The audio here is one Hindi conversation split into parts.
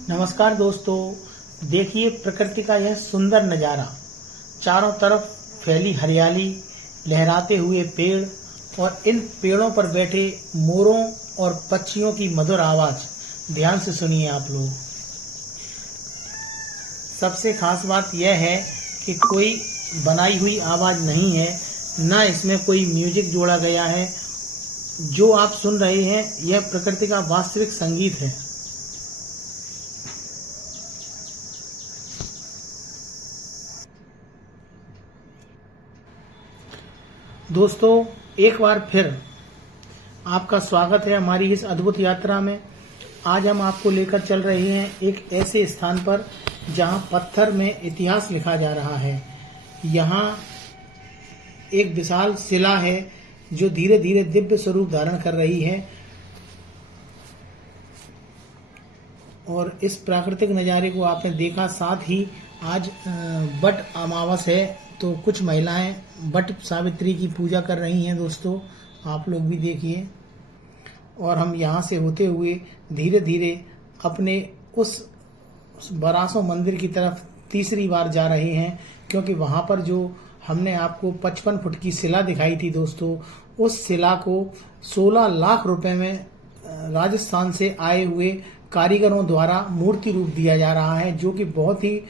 नमस्कार दोस्तों, देखिए प्रकृति का यह सुंदर नज़ारा। चारों तरफ फैली हरियाली, लहराते हुए पेड़ और इन पेड़ों पर बैठे मोरों और पक्षियों की मधुर आवाज। ध्यान से सुनिए आप लोग। सबसे खास बात यह है कि कोई बनाई हुई आवाज नहीं है, ना इसमें कोई म्यूजिक जोड़ा गया है। जो आप सुन रहे हैं यह प्रकृति का वास्तविक संगीत है। दोस्तों, एक बार फिर आपका स्वागत है हमारी इस अद्भुत यात्रा में। आज हम आपको लेकर चल रहे हैं एक ऐसे स्थान पर जहां पत्थर में इतिहास लिखा जा रहा है। यहाँ एक विशाल शिला है जो धीरे धीरे दिव्य स्वरूप धारण कर रही है। और इस प्राकृतिक नज़ारे को आपने देखा। साथ ही आज वट अमावस है, तो कुछ महिलाएं वट सावित्री की पूजा कर रही हैं। दोस्तों, आप लोग भी देखिए। और हम यहाँ से होते हुए धीरे धीरे अपने उस बरासों मंदिर की तरफ तीसरी बार जा रहे हैं, क्योंकि वहाँ पर जो हमने आपको 55 फुट की शिला दिखाई थी दोस्तों, उस शिला को 16 लाख रुपए में राजस्थान से आए हुए कारीगरों द्वारा मूर्ति रूप दिया जा रहा है, जो कि बहुत ही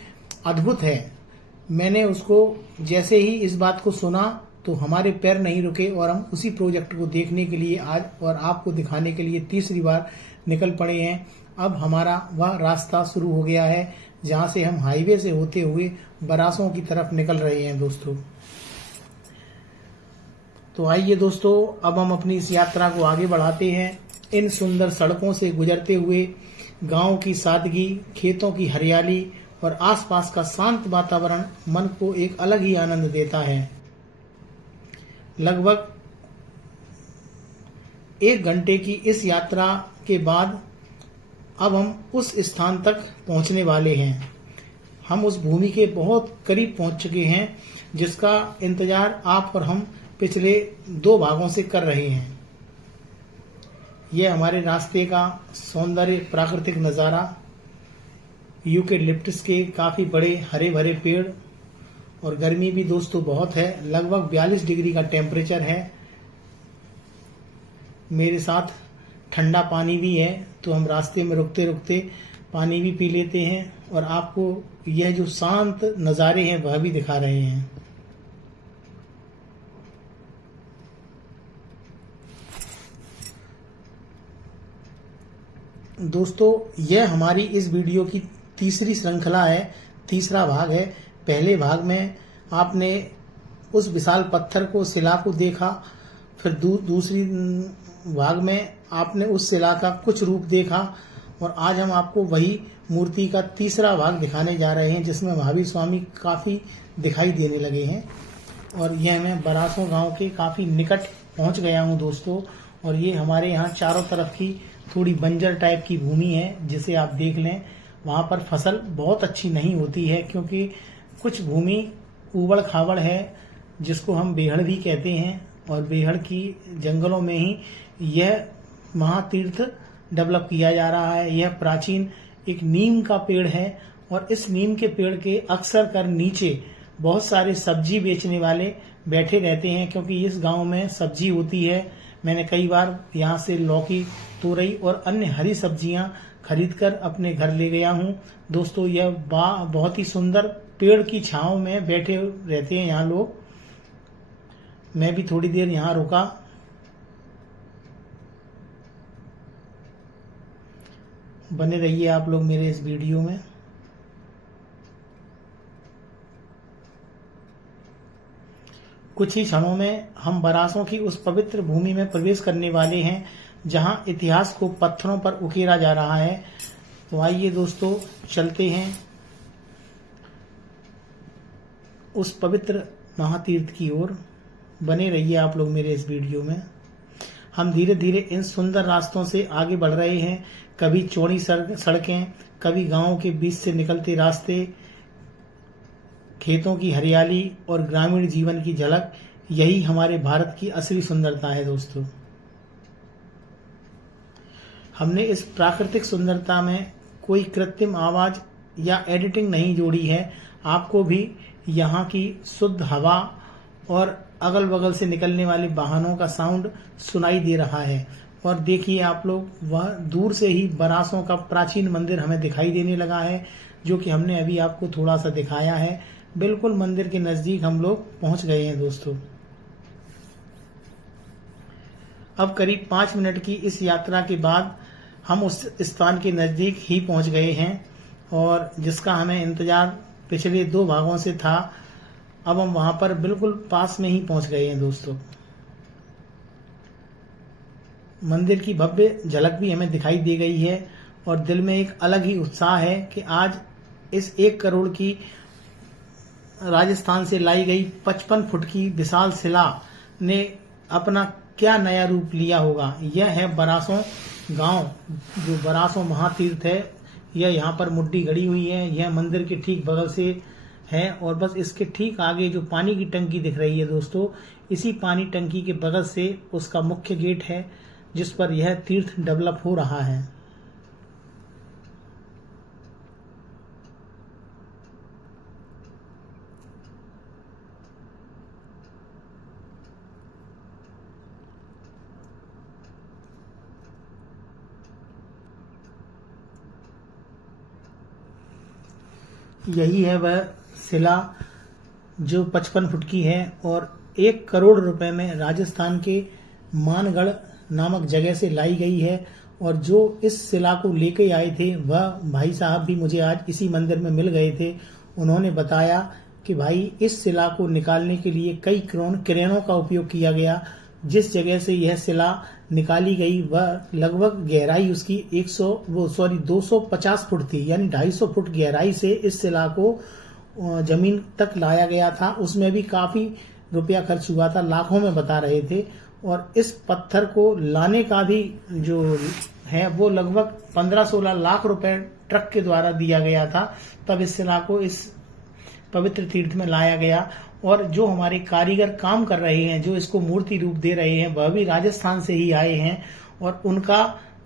अद्भुत है। मैंने उसको जैसे ही इस बात को सुना तो हमारे पैर नहीं रुके और हम उसी प्रोजेक्ट को देखने के लिए आज और आपको दिखाने के लिए तीसरी बार निकल पड़े हैं। अब हमारा वह रास्ता शुरू हो गया है जहां से हम हाईवे से होते हुए बरासों की तरफ निकल रहे हैं दोस्तों। तो आइए दोस्तों, अब हम अपनी इस यात्रा को आगे बढ़ाते हैं। इन सुंदर सड़कों से गुजरते हुए गांव की सादगी, खेतों की हरियाली और आसपास का शांत वातावरण मन को एक अलग ही आनंद देता है। लगभग 1 घंटे की इस यात्रा के बाद अब हम उस स्थान तक पहुंचने वाले हैं। हम उस भूमि के बहुत करीब पहुंच चुके हैं जिसका इंतजार आप और हम पिछले 2 भागों से कर रहे हैं। यह हमारे रास्ते का सौंदर्य प्राकृतिक नज़ारा, यूकेलिप्टस के काफ़ी बड़े हरे भरे पेड़, और गर्मी भी दोस्तों बहुत है। लगभग 42 डिग्री का टेम्परेचर है। मेरे साथ ठंडा पानी भी है, तो हम रास्ते में रुकते रुकते पानी भी पी लेते हैं और आपको यह जो शांत नज़ारे हैं वह भी दिखा रहे हैं। दोस्तों, यह हमारी इस वीडियो की तीसरी श्रृंखला है, तीसरा भाग है। पहले भाग में आपने उस विशाल पत्थर को, शिला को देखा। फिर दूसरी भाग में आपने उस शिला का कुछ रूप देखा। और आज हम आपको वही मूर्ति का तीसरा भाग दिखाने जा रहे हैं, जिसमें महावीर स्वामी काफ़ी दिखाई देने लगे हैं। और यह मैं बरासों गांव के काफ़ी निकट पहुंच गया हूं दोस्तों। और ये हमारे यहाँ चारों तरफ की थोड़ी बंजर टाइप की भूमि है, जिसे आप देख लें। वहाँ पर फसल बहुत अच्छी नहीं होती है, क्योंकि कुछ भूमि ऊबड़ खाबड़ है, जिसको हम बेहड़ भी कहते हैं। और बेहड़ की जंगलों में ही यह महातीर्थ डेवलप किया जा रहा है। यह प्राचीन एक नीम का पेड़ है, और इस नीम के पेड़ के अक्सर कर नीचे बहुत सारे सब्जी बेचने वाले बैठे रहते हैं, क्योंकि इस गांव में सब्जी होती है। मैंने कई बार यहाँ से लौकी, तोरई और अन्य हरी सब्जियां खरीदकर अपने घर ले गया हूँ दोस्तों। यह बहुत ही सुंदर पेड़ की छांव में बैठे रहते हैं यहाँ लोग। मैं भी थोड़ी देर यहाँ रुका। बने रहिए आप लोग मेरे इस वीडियो में। कुछ ही क्षणों में हम बरासों की उस पवित्र भूमि में प्रवेश करने वाले हैं, जहां इतिहास को पत्थरों पर उकेरा जा रहा है। तो आइए दोस्तों, चलते हैं उस पवित्र महातीर्थ की ओर। बने रहिए आप लोग मेरे इस वीडियो में। हम धीरे धीरे इन सुंदर रास्तों से आगे बढ़ रहे हैं। कभी चौड़ी सड़कें, कभी गांवों के बीच से निकलते रास्ते, खेतों की हरियाली और ग्रामीण जीवन की झलक। यही हमारे भारत की असली सुंदरता है दोस्तों। हमने इस प्राकृतिक सुंदरता में कोई कृत्रिम आवाज या एडिटिंग नहीं जोड़ी है। आपको भी यहाँ की शुद्ध हवा और अगल बगल से निकलने वाले वाहनों का साउंड सुनाई दे रहा है। और देखिए आप लोग, वह दूर से ही बरासों का प्राचीन मंदिर हमें दिखाई देने लगा है, जो कि हमने अभी आपको थोड़ा सा दिखाया है। बिल्कुल मंदिर के नजदीक हम लोग पहुंच गए हैं दोस्तों। अब करीब 5 मिनट की इस यात्रा के बाद हम उस स्थान के नजदीक ही पहुंच गए हैं, और जिसका हमें इंतजार पिछले 2 भागों से था। अब हम वहां पर बिल्कुल पास में ही पहुंच गए हैं दोस्तों। मंदिर की भव्य झलक भी हमें दिखाई दे गई है, और दिल में एक अलग ही उत्साह है कि आज इस 1 करोड़ की राजस्थान से लाई गई 55 फुट की विशाल शिला ने अपना क्या नया रूप लिया होगा। यह है बरासों गांव, जो बरासों महातीर्थ है। यह यहाँ पर मुड्डी गड़ी हुई है। यह मंदिर के ठीक बगल से है, और बस इसके ठीक आगे जो पानी की टंकी दिख रही है दोस्तों, इसी पानी टंकी के बगल से उसका मुख्य गेट है, जिस पर यह तीर्थ डेवलप हो रहा है। यही है वह शिला जो 55 फुट की है, और 1 करोड़ रुपए में राजस्थान के मानगढ़ नामक जगह से लाई गई है। और जो इस शिला को लेके आए थे, वह भाई साहब भी मुझे आज इसी मंदिर में मिल गए थे। उन्होंने बताया कि भाई, इस शिला को निकालने के लिए कई क्रेनों का उपयोग किया गया। जिस जगह से यह शिला निकाली गई, वह लगभग गहराई उसकी 250 फुट थी, यानी 250 फुट गहराई से इस शिला को जमीन तक लाया गया था। उसमें भी काफी रुपया खर्च हुआ था, लाखों में बता रहे थे। और इस पत्थर को लाने का भी जो है वो लगभग 15-16 लाख रुपए ट्रक के द्वारा दिया गया था। तब इस शिला को इस पवित्र तीर्थ में लाया गया। और जो हमारे कारीगर काम कर रहे हैं, जो इसको मूर्ति रूप दे रहे हैं, वह भी राजस्थान से ही आए हैं। और उनका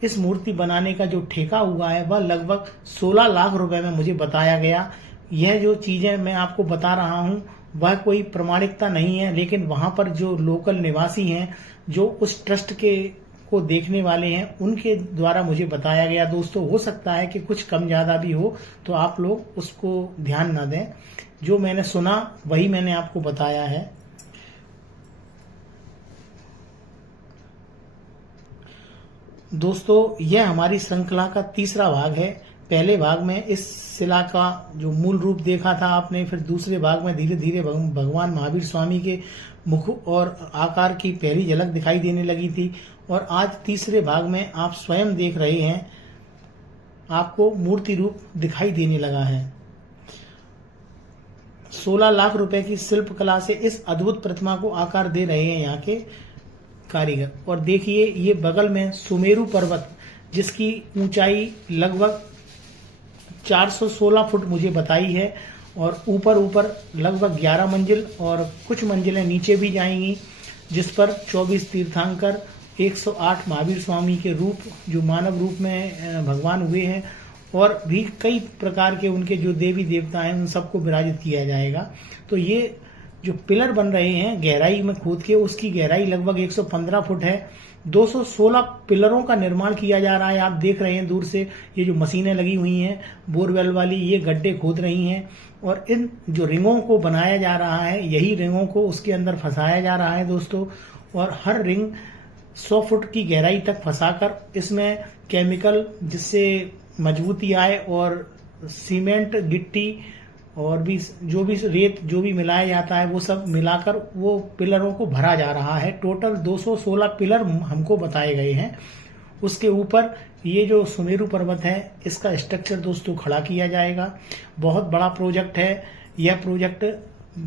इस मूर्ति बनाने का जो ठेका हुआ है, वह लगभग 16 लाख रुपए में मुझे बताया गया। यह जो चीजें मैं आपको बता रहा हूँ, वह कोई प्रमाणिकता नहीं है, लेकिन वहां पर जो लोकल निवासी हैं, जो उस ट्रस्ट के को देखने वाले हैं, उनके द्वारा मुझे बताया गया दोस्तों। हो सकता है कि कुछ कम ज्यादा भी हो, तो आप लोग उसको ध्यान न दें। जो मैंने सुना वही मैंने आपको बताया है। दोस्तों, यह हमारी श्रृंखला का तीसरा भाग है। पहले भाग में इस शिला का जो मूल रूप देखा था आपने, फिर दूसरे भाग में धीरे धीरे भगवान महावीर स्वामी के मुख और आकार की पहली झलक दिखाई देने लगी थी। और आज तीसरे भाग में आप स्वयं देख रहे हैं, आपको मूर्ति रूप दिखाई देने लगा है। 16 लाख रुपए की शिल्प कला से इस अद्भुत प्रतिमा को आकार दे रहे हैं यहाँ के कारीगर। और देखिए, ये बगल में सुमेरु पर्वत, जिसकी ऊंचाई लगभग 416 फुट मुझे बताई है, और ऊपर लगभग 11 मंजिल और कुछ मंजिलें नीचे भी जाएंगी, जिस पर 24 तीर्थंकर, 108 महावीर स्वामी के रूप, जो मानव रूप में भगवान हुए हैं, और भी कई प्रकार के उनके जो देवी देवता हैं, उन सबको विराजित किया जाएगा। तो ये जो पिलर बन रहे हैं गहराई में खोद के, उसकी गहराई लगभग 115 फुट है। 216 पिलरों का निर्माण किया जा रहा है। आप देख रहे हैं दूर से ये जो मशीनें लगी हुई हैं बोरवेल वाली, ये गड्ढे खोद रही हैं, और इन जो रिंगों को बनाया जा रहा है, यही रिंगों को उसके अंदर फंसाया जा रहा है दोस्तों। और हर रिंग 100 फुट की गहराई तक फंसाकर इसमें केमिकल, जिससे मजबूती आए, और सीमेंट, गिट्टी और भी जो भी रेत जो भी मिलाया जाता है, वो सब मिलाकर वो पिलरों को भरा जा रहा है। टोटल 216 पिलर हमको बताए गए हैं। उसके ऊपर ये जो सुमेरु पर्वत है, इसका स्ट्रक्चर दोस्तों खड़ा किया जाएगा। बहुत बड़ा प्रोजेक्ट है। यह प्रोजेक्ट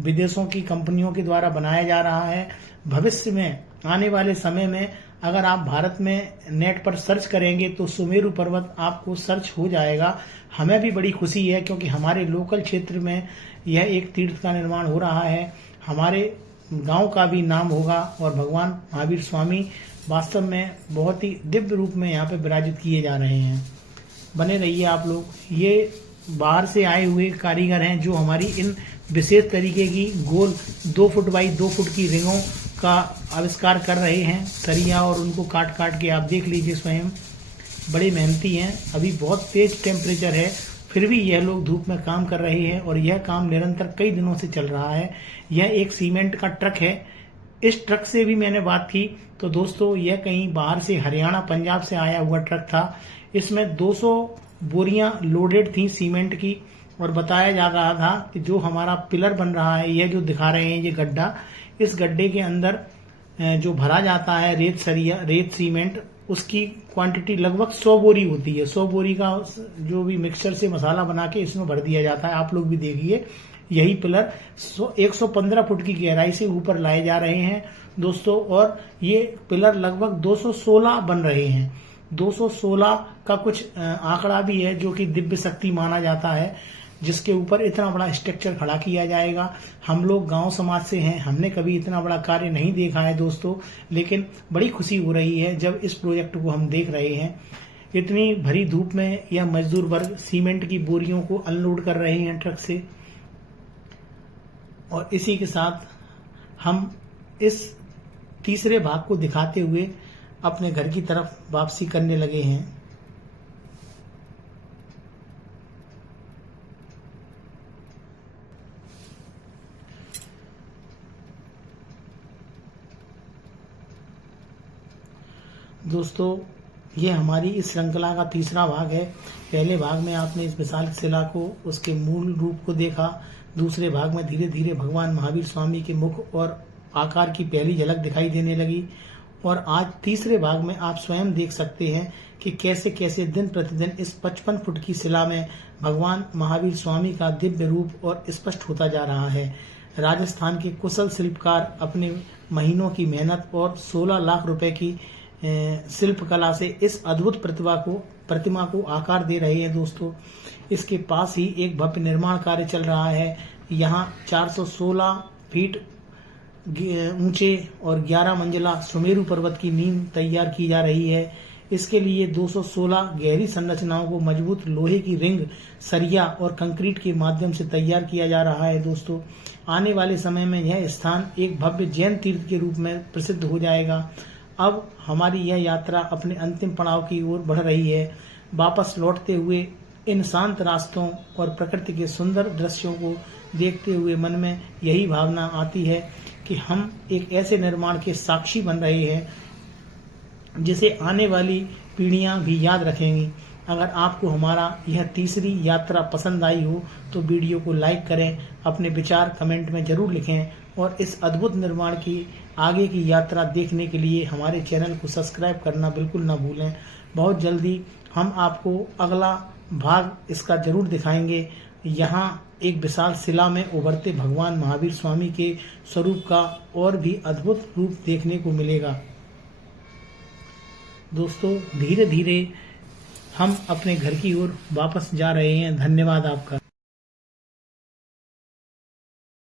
विदेशों की कंपनियों के द्वारा बनाया जा रहा है। भविष्य में, आने वाले समय में, अगर आप भारत में नेट पर सर्च करेंगे तो सुमेरु पर्वत आपको सर्च हो जाएगा। हमें भी बड़ी खुशी है, क्योंकि हमारे लोकल क्षेत्र में यह एक तीर्थ का निर्माण हो रहा है। हमारे गांव का भी नाम होगा, और भगवान महावीर स्वामी वास्तव में बहुत ही दिव्य रूप में यहाँ पे विराजित किए जा रहे हैं। बने रहिए आप लोग। ये बाहर से आए हुए कारीगर हैं जो हमारी इन विशेष तरीके की गोल 2 फुट बाई 2 फुट की रिंगों का आविष्कार कर रहे हैं। सरिया और उनको काट काट के आप देख लीजिए स्वयं, बड़े मेहनती हैं। अभी बहुत तेज टेम्परेचर है, फिर भी यह लोग धूप में काम कर रहे हैं और यह काम निरंतर कई दिनों से चल रहा है। यह एक सीमेंट का ट्रक है। इस ट्रक से भी मैंने बात की तो दोस्तों यह कहीं बाहर से हरियाणा पंजाब से आया हुआ ट्रक था। इसमें 200 बोरियां लोडेड थी सीमेंट की और बताया जा रहा था कि जो हमारा पिलर बन रहा है, यह जो दिखा रहे हैं ये गड्ढा, इस गड्ढे के अंदर जो भरा जाता है रेत सीमेंट, उसकी क्वांटिटी लगभग 100 बोरी होती है। 100 बोरी का जो भी मिक्सचर से मसाला बना के इसमें भर दिया जाता है। आप लोग भी देखिए, यही पिलर 115 फुट की गहराई से ऊपर लाए जा रहे हैं दोस्तों, और ये पिलर लगभग 216 बन रहे हैं। 216 का कुछ आंकड़ा भी है जो कि दिव्य शक्ति माना जाता है, जिसके ऊपर इतना बड़ा स्ट्रक्चर खड़ा किया जाएगा। हम लोग गांव समाज से हैं, हमने कभी इतना बड़ा कार्य नहीं देखा है दोस्तों, लेकिन बड़ी खुशी हो रही है जब इस प्रोजेक्ट को हम देख रहे हैं। इतनी भरी धूप में यह मजदूर वर्ग सीमेंट की बोरियों को अनलोड कर रहे हैं ट्रक से। और इसी के साथ हम इस तीसरे भाग को दिखाते हुए अपने घर की तरफ वापसी करने लगे हैं। दोस्तों ये हमारी इस श्रृंखला का तीसरा भाग है। पहले भाग में आपने इस विशाल शिला को, उसके मूल रूप को देखा। दूसरे भाग में धीरे धीरे भगवान महावीर स्वामी के मुख और आकार की पहली झलक दिखाई देने लगी। और आज तीसरे भाग में आप स्वयं देख सकते हैं कि कैसे कैसे दिन प्रतिदिन इस 55 फुट की शिला में भगवान महावीर स्वामी का दिव्य रूप और स्पष्ट होता जा रहा है। राजस्थान के कुशल शिल्पकार अपने महीनों की मेहनत और 16 लाख रुपए की शिल्प कला से इस अद्भुत प्रतिमा को आकार दे रहे हैं दोस्तों। इसके पास ही एक भव्य निर्माण कार्य चल रहा है। यहाँ 416 फीट ऊंचे और 11 मंजिला सुमेरु पर्वत की नींव तैयार की जा रही है। इसके लिए 216 गहरी संरचनाओं को मजबूत लोहे की रिंग, सरिया और कंक्रीट के माध्यम से तैयार किया जा रहा है दोस्तों। आने वाले समय में यह स्थान एक भव्य जैन तीर्थ के रूप में प्रसिद्ध हो जाएगा। अब हमारी यह यात्रा अपने अंतिम पड़ाव की ओर बढ़ रही है। वापस लौटते हुए इन शांत रास्तों और प्रकृति के सुंदर दृश्यों को देखते हुए मन में यही भावना आती है कि हम एक ऐसे निर्माण के साक्षी बन रहे हैं जिसे आने वाली पीढ़ियां भी याद रखेंगी। अगर आपको हमारा यह तीसरी यात्रा पसंद आई हो तो वीडियो को लाइक करें, अपने विचार कमेंट में जरूर लिखें और इस अद्भुत निर्माण की आगे की यात्रा देखने के लिए हमारे चैनल को सब्सक्राइब करना बिल्कुल ना भूलें। बहुत जल्दी हम आपको अगला भाग इसका जरूर दिखाएंगे। यहाँ एक विशाल शिला में उभरते भगवान महावीर स्वामी के स्वरूप का और भी अद्भुत रूप देखने को मिलेगा। दोस्तों धीरे धीरे हम अपने घर की ओर वापस जा रहे हैं। धन्यवाद आपका।